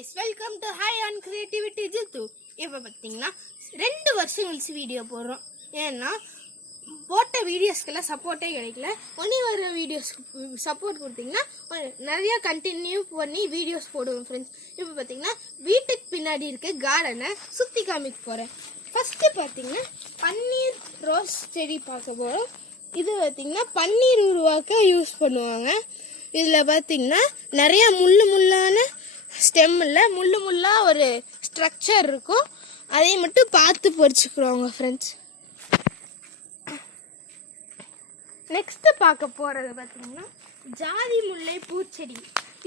guys, welcome to High on Creativity Jithu. இப்போ பார்த்தீங்கன்னா 2 வருஷம் கழிச்சு வீடியோ போடுறோம். ஏன்னா போட்ட வீடியோஸ்க்கெல்லாம் சப்போர்ட்டே கிடைக்கல. ஒன்லி வர வீடியோஸ்க்கு சப்போர்ட் கொடுத்தீங்கன்னா நிறைய கண்டினியூ பண்ணி வீடியோஸ் போடுவோம் ஃப்ரெண்ட்ஸ். இப்போ பார்த்தீங்கன்னா வீட்டுக்கு பின்னாடி இருக்க கார்டனை சுற்றி காமிக்க போகிறேன். ஃபஸ்ட்டு பார்த்தீங்கன்னா பன்னீர் ரோஸ் செடி பார்க்க போகிறோம். இது பார்த்தீங்கன்னா பன்னீர் உருவாக்க யூஸ் பண்ணுவாங்க. இதில் பார்த்தீங்கன்னா நிறையா முள்ளான ஸ்டெம்மில் முள்ளாக ஒரு ஸ்ட்ரக்சர் இருக்கும். அதை மட்டும் பார்த்து பறிச்சுக்கிறோங்க ஃப்ரெண்ட்ஸ். நெக்ஸ்ட்டு பார்க்க போகிறது பார்த்தீங்கன்னா ஜாதி முல்லை பூச்செடி.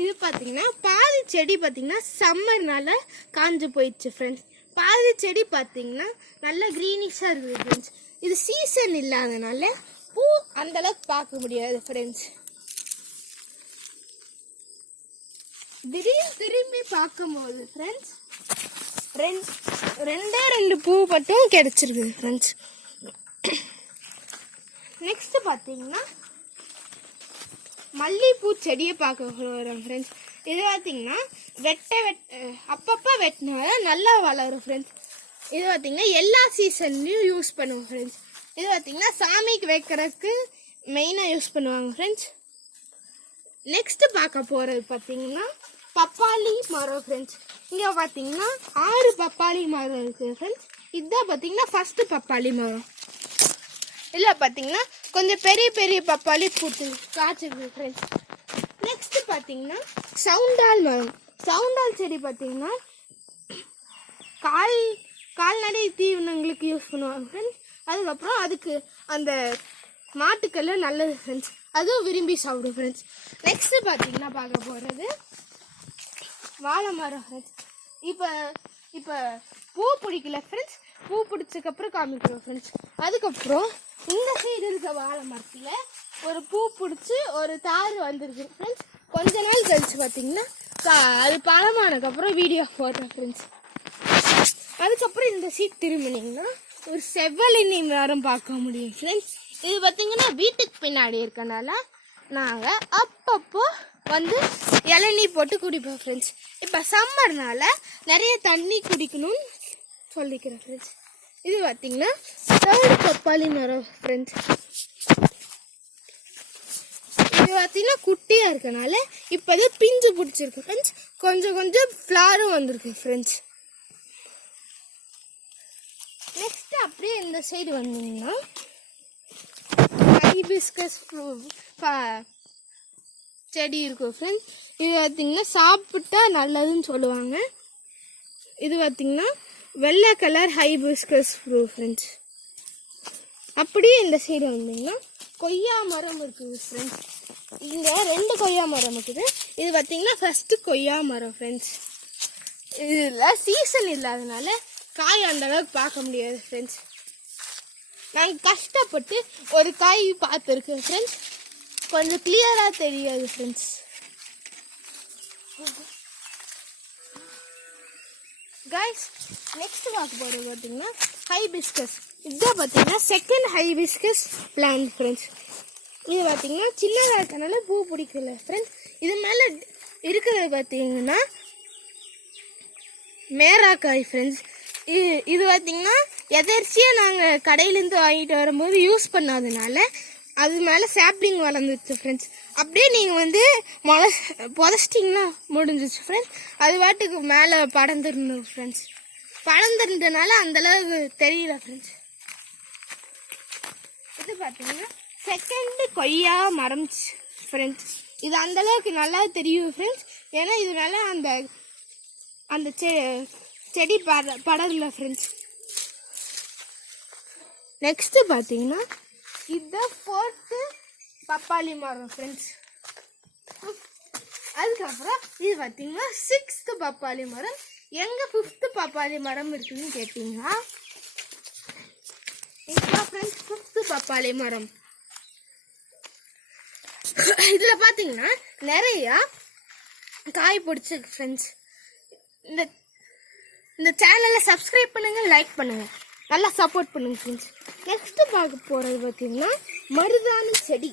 இது பார்த்தீங்கன்னா பாதி செடி பார்த்தீங்கன்னா சம்மர்னால காஞ்சு போயிடுச்சு ஃப்ரெண்ட்ஸ். பாதி செடி பார்த்தீங்கன்னா நல்லா க்ரீனிஷாக இருக்குது ஃப்ரெண்ட்ஸ். இது சீசன் இல்லாதனால பூ அந்தளவுக்கு பார்க்க முடியாது ஃப்ரெண்ட்ஸ். திரும்பி பார்க்கும்போது ஃப்ரெண்ட்ஸ் ரெண்டு பூ மட்டும் கிடைச்சிருக்குது ஃப்ரெண்ட்ஸ். நெக்ஸ்ட் பார்த்தீங்கன்னா மல்லிகைப்பூ செடியை பார்க்க வரோம் ஃப்ரெண்ட்ஸ். இது பார்த்தீங்கன்னா அப்பப்போ வெட்டினால நல்லா வளரும் ஃப்ரெண்ட்ஸ். இது பார்த்தீங்கன்னா எல்லா சீசன்லையும் யூஸ் பண்ணுவோம் ஃப்ரெண்ட்ஸ். இது பார்த்தீங்கன்னா சாமிக்கு வைக்கிறதுக்கு மெயினாக யூஸ் பண்ணுவாங்க ஃப்ரெண்ட்ஸ். நெக்ஸ்ட் பார்க்க போகிறது பார்த்தீங்கன்னா பப்பாளி மரம் ஃப்ரெண்ட்ஸ். இங்கே பார்த்தீங்கன்னா 6 பப்பாளி மரம் இருக்குது ஃப்ரெண்ட்ஸ். இதுதான் பார்த்தீங்கன்னா ஃபஸ்ட்டு பப்பாளி மரம். இல்லை பார்த்தீங்கன்னா கொஞ்சம் பெரிய பெரிய பப்பாளி பூத்து காய்ச்சிருக்கு ஃப்ரெண்ட்ஸ். நெக்ஸ்ட்டு பார்த்தீங்கன்னா சவுண்டால் மரம். சவுண்டால் செடி பார்த்தீங்கன்னா கால்நடை தீவனங்களுக்கு யூஸ் பண்ணுவாங்க ஃப்ரெண்ட்ஸ். அதுக்கப்புறம் அதுக்கு அந்த மாட்டுக்கெல்லாம் நல்லது ஃப்ரெண்ட்ஸ். அதுவும் விரும்பி சாப்பிடும் ஃப்ரெண்ட்ஸ். நெக்ஸ்ட்டு பார்த்தீங்கன்னா பார்க்க போகிறது வாழை மரம் ஃப்ரெண்ட்ஸ். இப்போ பூ பிடிக்கல ஃப்ரெண்ட்ஸ். பூ பிடிச்சதுக்கப்புறம் காமிக்கிறோம் ஃப்ரெண்ட்ஸ். அதுக்கப்புறம் இந்த சைடு இருக்க வாழை மரத்தில் ஒரு பூ பிடிச்சி ஒரு தார் வந்துருக்கு ஃப்ரெண்ட்ஸ். கொஞ்ச நாள் கழிச்சு பார்த்தீங்கன்னா அது பழமானதுக்கப்புறம் வீடியோ போடுறேன் ஃப்ரெண்ட்ஸ். அதுக்கப்புறம் இந்த சீட் திரும்பினீங்கன்னா ஒரு செவ்வழினி மரம் பார்க்க முடியும் ஃப்ரெண்ட்ஸ். இது பார்த்தீங்கன்னா வீட்டுக்கு பின்னாடி இருக்கனால நாங்கள் அப்பப்போ வந்து இளநீ போட்டு குடிப்போம் ஃப்ரெண்ட்ஸ். இப்போ சம்மர்னால நிறைய தண்ணி குடிக்கணும்னு சொல்லிக்கிறேன் ஃப்ரெண்ட்ஸ். இது பார்த்தீங்கன்னா 3rd பப்பாளி மரம் ஃப்ரெண்ட்ஸ். இது பார்த்தீங்கன்னா குட்டியாக இருக்கனால இப்போதே பிஞ்சு பிடிச்சிருக்கு ஃப்ரெண்ட்ஸ். கொஞ்சம் ஃப்ளாரும் வந்திருக்கு ஃப்ரெண்ட்ஸ். நெக்ஸ்ட் அப்படியே இந்த சைடு வந்தீங்கன்னா ஹைபிஸ்கஸ் செடி இருக்கும் ஃப்ரெண்ட்ஸ். இது பார்த்திங்கன்னா சாப்பிட்டா நல்லதுன்னு சொல்லுவாங்க. இது பார்த்திங்கன்னா வெள்ளை கலர் ஹைபிஸ்கஸ் ஃப்ரெண்ட்ஸ். அப்படியே இந்த சைடு வந்தீங்கன்னா கொய்யா மரம் இருக்குது ஃப்ரெண்ட்ஸ். இங்கே 2 கொய்யா மரம் இருக்குது. இது பார்த்திங்கன்னா ஃபஸ்ட்டு கொய்யா மரம் ஃப்ரெண்ட்ஸ். இதில் சீசன் இல்லாதனால காய் அந்த அளவுக்கு பார்க்க முடியாது ஃப்ரெண்ட்ஸ். நாங்கள் கஷ்டப்பட்டு ஒரு காய் பார்த்துருக்கேன் ஃப்ரெண்ட்ஸ். கொஞ்சம் கிளியராக தெரியாது ஃப்ரெண்ட்ஸ். கைஸ் நெக்ஸ்ட் பார்க்க போகிறது பார்த்தீங்கன்னா ஹைபிஸ்கஸ். இதுதான் பார்த்தீங்கன்னா 2nd ஹைபிஸ்கஸ் பிளான்ட் ஃப்ரெண்ட்ஸ். இது பார்த்தீங்கன்னா சின்னதாக இருக்கனால பூ பிடிக்கல ஃப்ரெண்ட்ஸ். இது மேலே இருக்கிறது பார்த்தீங்கன்னா மேராக்காய் ஃப்ரெண்ட்ஸ். இது பார்த்தீங்கன்னா எதர்ச்சியாக நாங்கள் கடையிலேருந்து வாங்கிட்டு வரும்போது யூஸ் பண்ணாதனால அது மேலே சாப்ளிங் வளர்ந்துச்சு ஃப்ரெண்ட்ஸ். அப்படியே நீங்கள் வந்து புதைச்சிட்டிங்கன்னா முடிஞ்சிச்சு ஃப்ரெண்ட்ஸ். அது வாட்டுக்கு மேலே படர்ந்துருந்தோம் ஃப்ரெண்ட்ஸ். படர்ந்துருந்தனால அந்தளவுக்கு தெரியல ஃப்ரெண்ட்ஸ். இது பார்த்தீங்கன்னா 2nd கொய்யா மரம் ஃப்ரெண்ட்ஸ். இது அந்தளவுக்கு நல்லா தெரியும் ஃப்ரெண்ட்ஸ். ஏன்னா இது மேலே அந்த செடி படரல ஃப்ரெண்ட்ஸ். நெக்ஸ்ட்டு பார்த்தீங்கன்னா இதுதான் 4th பப்பாளி மரம் ஃப்ரெண்ட்ஸ். அதுக்கப்புறம் இது பார்த்தீங்கன்னா 6th பப்பாளி மரம். எங்கே 5th பப்பாளி மரம் இருக்குதுன்னு கேட்டிங்கன்னா இதுதான் ஃப்ரெண்ட்ஸ் 5th பப்பாளி மரம். இதில் பார்த்தீங்கன்னா நிறையா காய் பிடிச்சிருக்கு ஃப்ரெண்ட்ஸ். இந்த சேனலை சப்ஸ்கிரைப் பண்ணுங்கள், லைக் பண்ணுங்கள், நல்லா சப்போர்ட் பண்ணுங்க ஃப்ரெண்ட்ஸ். நெக்ஸ்ட்டு பார்க்க போகிறது பார்த்தீங்கன்னா மருதாணி செடி.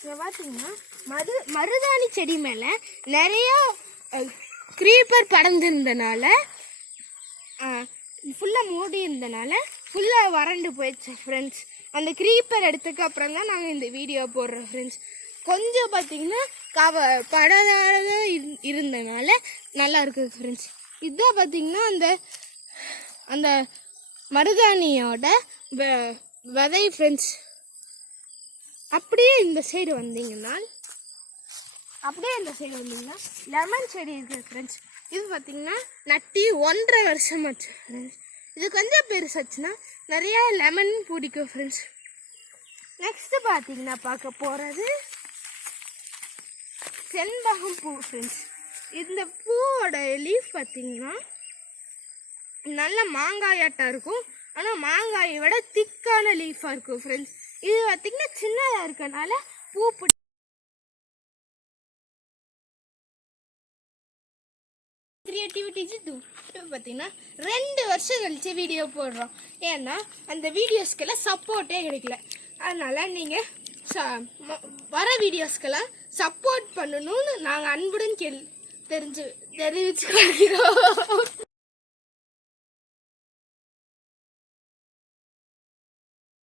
இங்கே பார்த்தீங்கன்னா மருதாணி செடி மேலே நிறைய க்ரீப்பர் படர்ந்துருந்தனால ஃபுல்லாக மூடி இருந்தனால ஃபுல்லாக வறண்டு போயிடுச்சு ஃப்ரெண்ட்ஸ். அந்த க்ரீப்பர் எடுத்ததுக்கு அப்புறம் தான் நாங்கள் இந்த வீடியோ போடுறோம் ஃப்ரெண்ட்ஸ். கொஞ்சம் பார்த்திங்கன்னா படாத இருந்தனால நல்லா இருக்குது ஃப்ரெண்ட்ஸ். இதுதான் பார்த்திங்கன்னா அந்த மருதாணியோட விதை ஃப்ரெண்ட்ஸ். அப்படியே இந்த சைடு வந்தீங்கன்னா லெமன் செடி இருக்குது ஃப்ரெண்ட்ஸ். இது பார்த்திங்கன்னா நட்டி 1.5 வருஷம் ஆச்சு ஃப்ரெண்ட்ஸ். இது கொஞ்சம் பெருசாச்சுன்னா நிறையா லெமன் பிடிக்கும் ஃப்ரெண்ட்ஸ். நெக்ஸ்ட்டு பார்த்திங்கன்னா பார்க்க போகிறது செண்பகம் பூ ஃப்ரெண்ட்ஸ். இந்த பூவோட லீஃப் பார்த்திங்கன்னா நல்ல மாங்காயாட்டாக இருக்கும். ஆனால் மாங்காயை விட திக்கான லீஃபாக இருக்கும் ஃப்ரெண்ட்ஸ். இது பார்த்திங்கன்னா சின்னதாக இருக்கனால பூ கிரியேட்டிவிட்டி பார்த்தீங்கன்னா 2 வருஷம் கழிச்சு வீடியோ போடுறோம். ஏன்னா அந்த வீடியோஸ்க்கெல்லாம் சப்போர்ட்டே கிடைக்கல. அதனால் நீங்கள் வர வீடியோஸ்க்கெல்லாம் சப்போர்ட் பண்ணணும்னு நாங்கள் அன்புடன் தெரிவிச்சுக்கிறோம்.